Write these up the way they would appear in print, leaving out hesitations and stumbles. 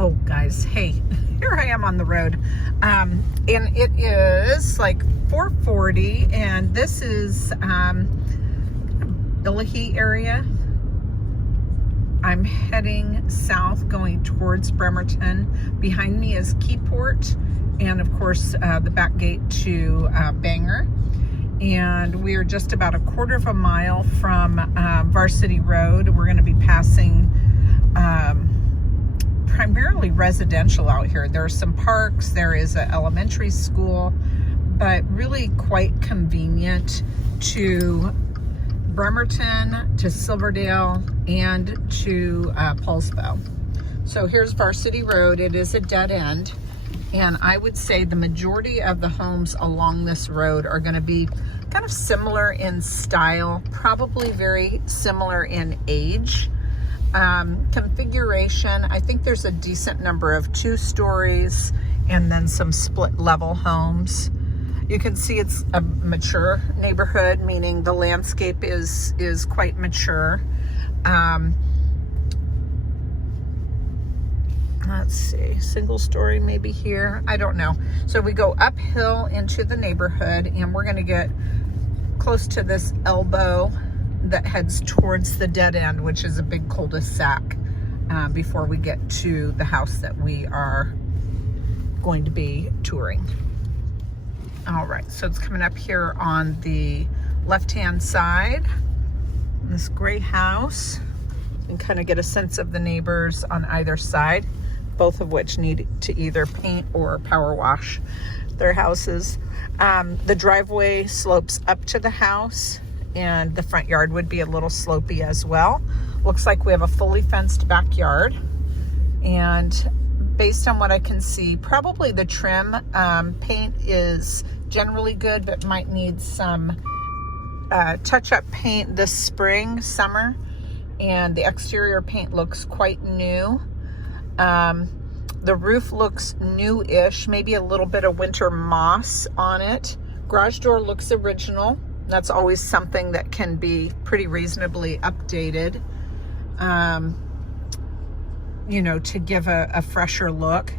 Oh guys, hey, here I am on the road, and it is like 4:40, and this is Illahee area. I'm heading south, going towards Bremerton. Behind me is Keyport, and of course the back gate to Bangor. And we are just about a quarter of a mile from Varsity Road. We're going to be passing primarily residential out here. There are some parks, there is an elementary school, but really quite convenient to Bremerton, to Silverdale, and to Paulsbo. So here's Varsity Road. It is a dead end, and I would say the majority of the homes along this road are going to be kind of similar in style, probably very similar in age. Configuration, I think there's a decent number of 2 stories and then some split level homes. You can see it's a mature neighborhood, meaning the landscape is quite mature. Let's see, single story maybe here, I don't know. So we go uphill into the neighborhood, and we're going to get close to this elbow that heads towards the dead end, which is a big cul-de-sac, before we get to the house that we are going to be touring. All right, so it's coming up here on the left-hand side, this gray house, and kind of get a sense of the neighbors on either side, both of which need to either paint or power wash their houses. The driveway slopes up to the house, and the front yard would be a little slopey as well. Looks like we have a fully fenced backyard, and based on what I can see, probably the trim paint is generally good, but might need some touch-up paint this spring, summer, and the exterior paint looks quite new. The roof looks new-ish, maybe a little bit of winter moss on it. Garage door looks original. That's always something that can be pretty reasonably updated, you know, to give a fresher look.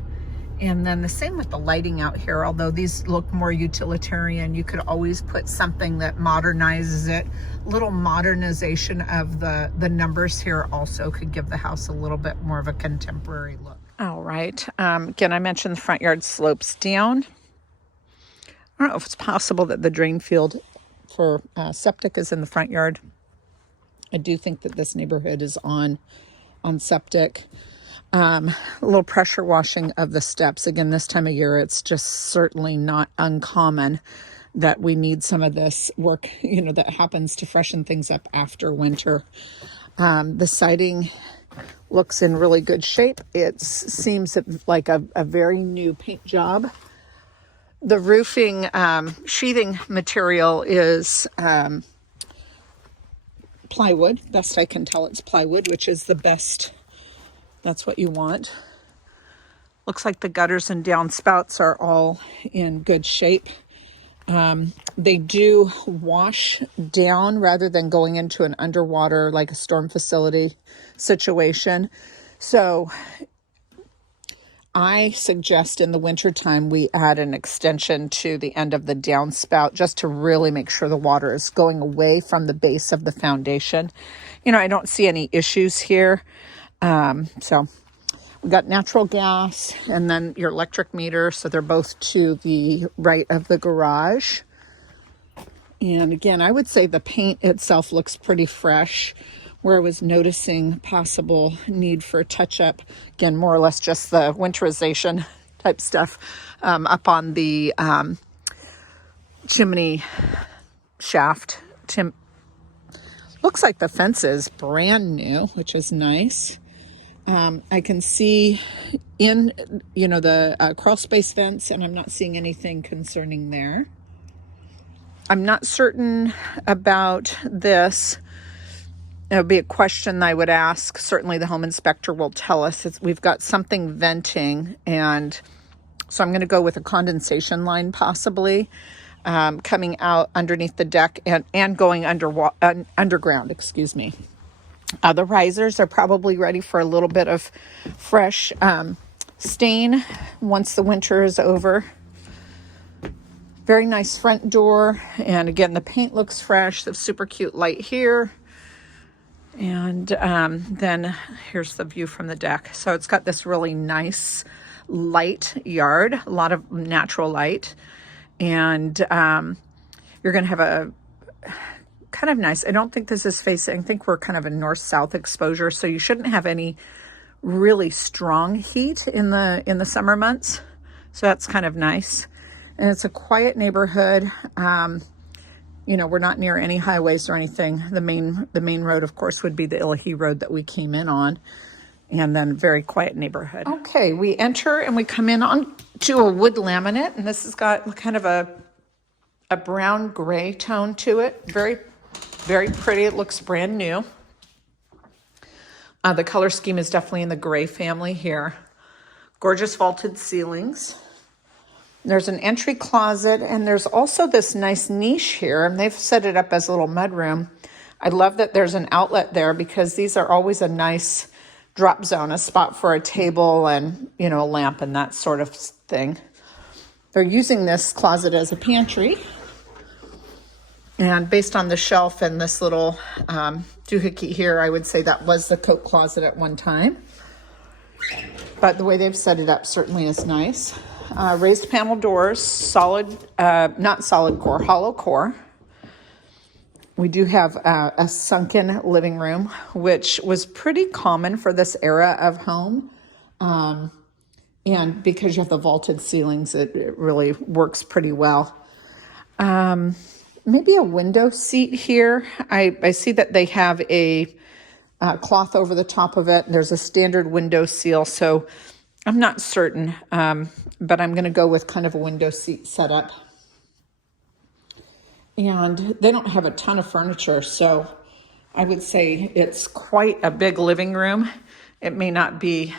And then the same with the lighting out here. Although these look more utilitarian, you could always put something that modernizes it. Little modernization of the numbers here also could give the house a little bit more of a contemporary look. All right. Again, I mentioned the front yard slopes down. I don't know if it's possible that the drain field for septic is in the front yard. I do think that this neighborhood is on septic. A little pressure washing of the steps. Again, this time of year, it's just certainly not uncommon that we need some of this work, you know, that happens to freshen things up after winter. The siding looks in really good shape. It seems like a very new paint job. The roofing sheathing material is plywood. Best I can tell, it's plywood, which is the best. That's what you want. Looks like the gutters and downspouts are all in good shape. They do wash down rather than going into an underwater, like a storm facility situation. So I suggest in the wintertime we add an extension to the end of the downspout just to really make sure the water is going away from the base of the foundation. You know, I don't see any issues here. So we got natural gas and then your electric meter. So they're both to the right of the garage. And again, I would say the paint itself looks pretty fresh. Where I was noticing possible need for a touch-up, again, more or less just the winterization type stuff, up on the chimney shaft. Looks like the fence is brand new, which is nice. I can see in, you know, the crawl space fence, and I'm not seeing anything concerning there. I'm not certain about this. It would be a question I would ask. Certainly the home inspector will tell us. We've got something venting, and so I'm going to go with a condensation line possibly coming out underneath the deck and going underground, excuse me. The risers are probably ready for a little bit of fresh stain once the winter is over. Very nice front door. And again, the paint looks fresh. The super cute light here. And then here's the view from the deck. So it's got this really nice light yard, a lot of natural light. And you're going to have a kind of nice, I don't think this is facing, I think we're kind of a north-south exposure. So you shouldn't have any really strong heat in the summer months. So that's kind of nice. And it's a quiet neighborhood. You know, we're not near any highways or anything. The main road, of course, would be the Illahee road that we came in on. And then very quiet neighborhood. Okay, we enter and we come in on to a wood laminate. And this has got kind of a brown gray tone to it. Very, very pretty. It looks brand new. The color scheme is definitely in the gray family here. Gorgeous vaulted ceilings. There's an entry closet, and there's also this nice niche here, and they've set it up as a little mudroom. I love that there's an outlet there because these are always a nice drop zone, a spot for a table and, you know, a lamp and that sort of thing. They're using this closet as a pantry. And based on the shelf and this little doohickey here, I would say that was the coat closet at one time. But the way they've set it up certainly is nice. Raised panel doors, solid, not solid core, hollow core. We do have a sunken living room, which was pretty common for this era of home. And because you have the vaulted ceilings, it really works pretty well. Maybe a window seat here. I see that they have a cloth over the top of it. There's a standard window seal, so I'm not certain, but I'm going to go with kind of a window seat setup. And they don't have a ton of furniture, so I would say it's quite a big living room. It may not be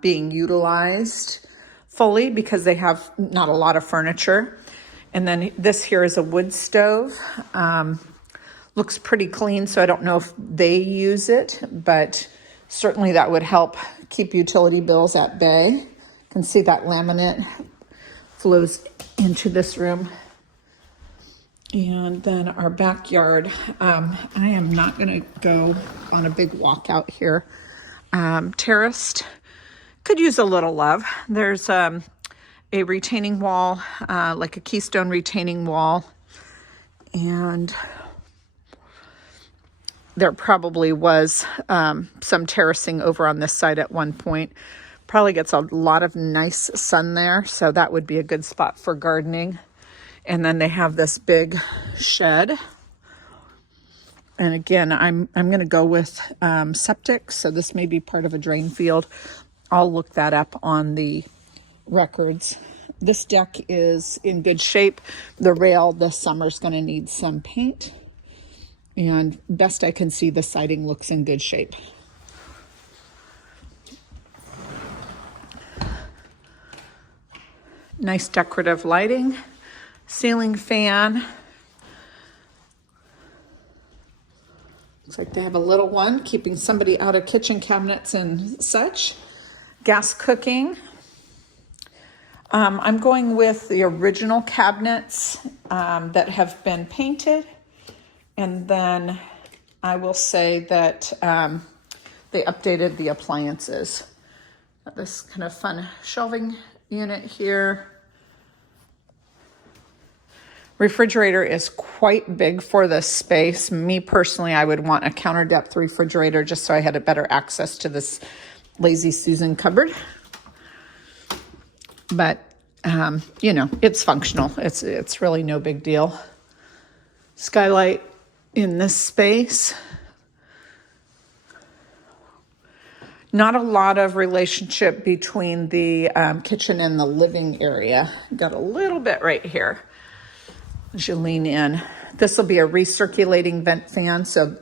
being utilized fully because they have not a lot of furniture. And then this here is a wood stove. Looks pretty clean, so I don't know if they use it, but certainly that would help keep utility bills at bay. You can see that laminate flows into this room. And then our backyard, I am not going to go on a big walkout here. Terraced, could use a little love. There's a retaining wall, like a keystone retaining wall. And there probably was some terracing over on this side at one point. Probably gets a lot of nice sun there, so that would be a good spot for gardening. And then they have this big shed. And again, I'm going to go with septic, so this may be part of a drain field. I'll look that up on the records. This deck is in good shape. The rail this summer is going to need some paint. And best I can see, the siding looks in good shape. Nice decorative lighting. Ceiling fan. Looks like they have a little one, keeping somebody out of kitchen cabinets and such. Gas cooking. I'm going with the original cabinets that have been painted. And then I will say that they updated the appliances. Got this kind of fun shelving unit here. Refrigerator is quite big for this space. Me personally, I would want a counter depth refrigerator just so I had a better access to this Lazy Susan cupboard. But, you know, it's functional. It's really no big deal. Skylight in this space. Not a lot of relationship between the kitchen and the living area. Got a little bit right here as you lean in. This will be a recirculating vent fan, so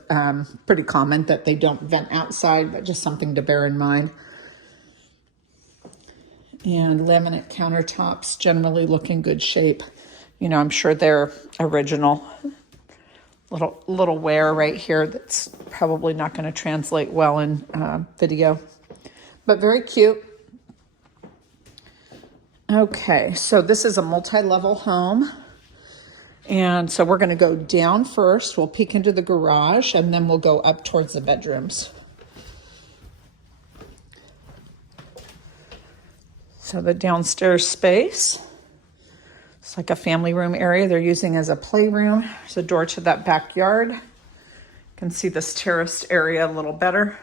pretty common that they don't vent outside, but just something to bear in mind. And laminate countertops generally look in good shape. You know, I'm sure they're original. Little wear right here that's probably not going to translate well in video, but very cute. Okay, so this is a multi-level home. And so we're going to go down first. We'll peek into the garage and then we'll go up towards the bedrooms. So the downstairs space, it's like a family room area they're using as a playroom. There's a door to that backyard. You can see this terraced area a little better.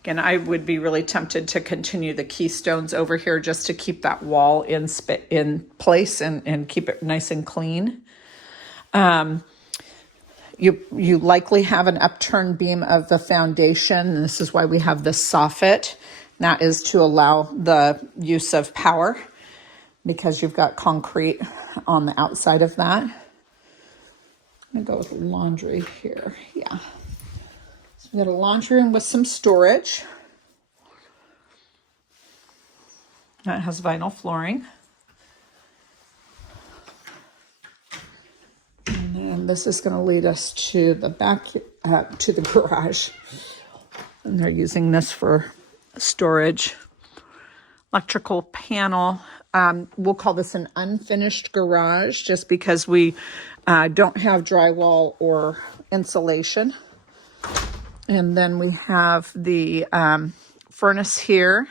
Again, I would be really tempted to continue the keystones over here just to keep that wall in place and keep it nice and clean. You likely have an upturned beam of the foundation, and this is why we have this soffit. That is to allow the use of power because you've got concrete on the outside of that. I'm gonna go with laundry here. Yeah. So we got a laundry room with some storage. That has vinyl flooring. And then this is going to lead us to the back, to the garage. And they're using this for storage. Electrical panel. We'll call this an unfinished garage just because we don't have drywall or insulation. And then we have the furnace here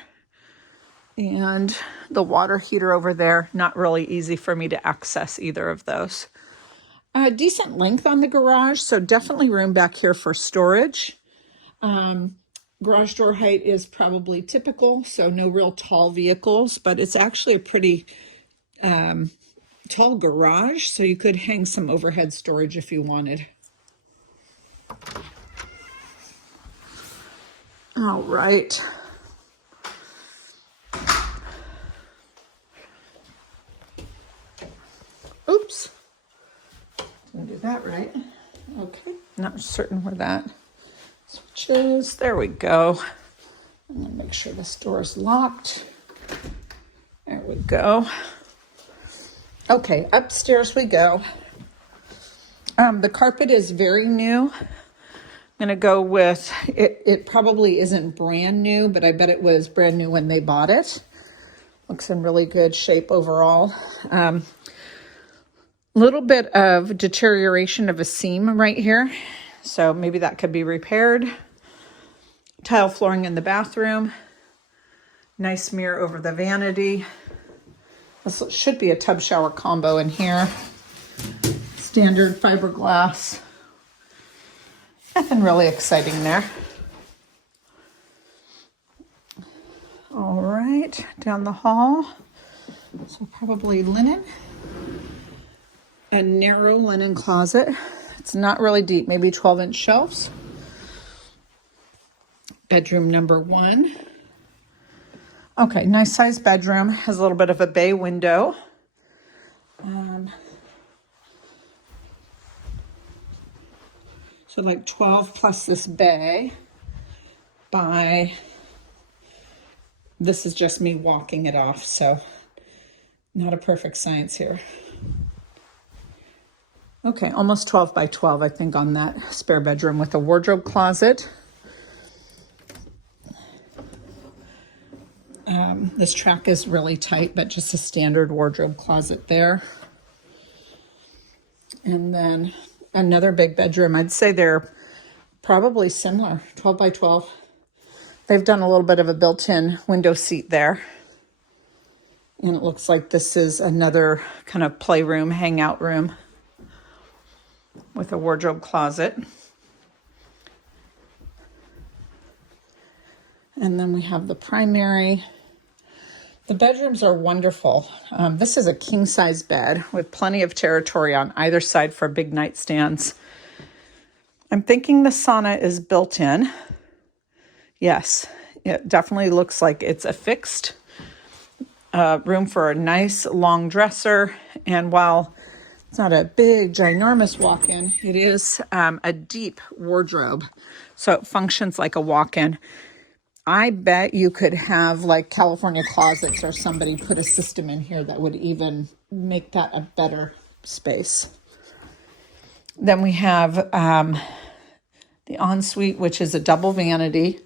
and the water heater over there. Not really easy for me to access either of those. Decent length on the garage, so definitely room back here for storage. Garage door height is probably typical, so no real tall vehicles, but it's actually a pretty tall garage, so you could hang some overhead storage if you wanted. All right. Oops. Didn't do that right. Okay. Not certain where that switches. There we go. I'm going to make sure this door is locked. There we go. Okay, upstairs we go. The carpet is very new. I'm going to go with, it probably isn't brand new, but I bet it was brand new when they bought it. Looks in really good shape overall. Little bit of deterioration of a seam right here. So maybe that could be repaired. Tile flooring in the bathroom. Nice mirror over the vanity. This should be a tub shower combo in here. Standard fiberglass. Nothing really exciting there. All right, down the hall. So probably linen. A narrow linen closet. It's not really deep, maybe 12-inch shelves. Bedroom number 1. Okay, nice sized bedroom. Has a little bit of a bay window. So like 12 plus this bay by, this is just me walking it off, so not a perfect science here. Okay, almost 12 by 12, I think, on that spare bedroom with a wardrobe closet. This track is really tight, but just a standard wardrobe closet there. And then another big bedroom. I'd say they're probably similar, 12 by 12. They've done a little bit of a built-in window seat there. And it looks like this is another kind of playroom, hangout room with a wardrobe closet. And then we have the primary. The bedrooms are wonderful. This is a king-size bed with plenty of territory on either side for big nightstands. I'm thinking the sauna is built in. Yes, it definitely looks like it's a fixed room for a nice long dresser. And while it's not a big, ginormous walk-in, it is a deep wardrobe. So it functions like a walk-in. I bet you could have like California Closets or somebody put a system in here that would even make that a better space. Then we have the ensuite, which is a double vanity.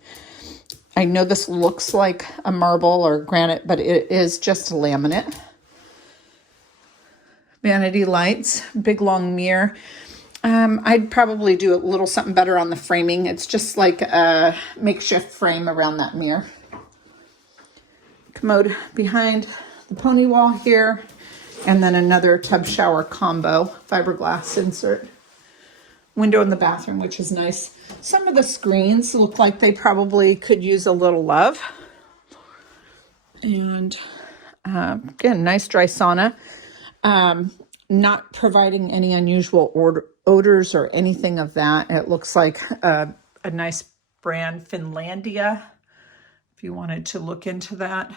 I know this looks like a marble or granite, but it is just laminate. vanity lights, big long mirror. I'd probably do a little something better on the framing. It's just like a makeshift frame around that mirror. Commode behind the pony wall here, and then another tub shower combo fiberglass insert. Window in the bathroom, which is nice. Some of the screens look like they probably could use a little love. And again, nice dry sauna. Not providing any unusual odors or anything of that. It looks like a nice brand, Finlandia, if you wanted to look into that,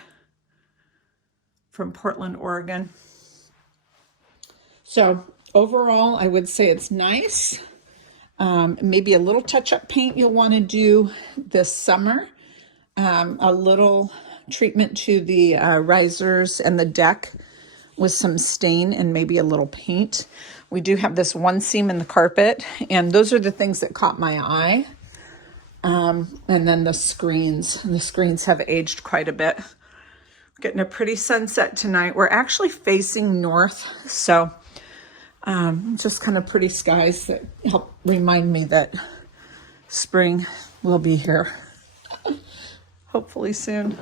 from Portland, Oregon. So overall, I would say it's nice. Maybe a little touch-up paint you'll want to do this summer. A little treatment to the risers and the deck with some stain and maybe a little paint. We do have this one seam in the carpet, and those are the things that caught my eye. And then the screens. The screens have aged quite a bit. Getting a pretty sunset tonight. We're actually facing north, so just kind of pretty skies that help remind me that spring will be here. Hopefully soon.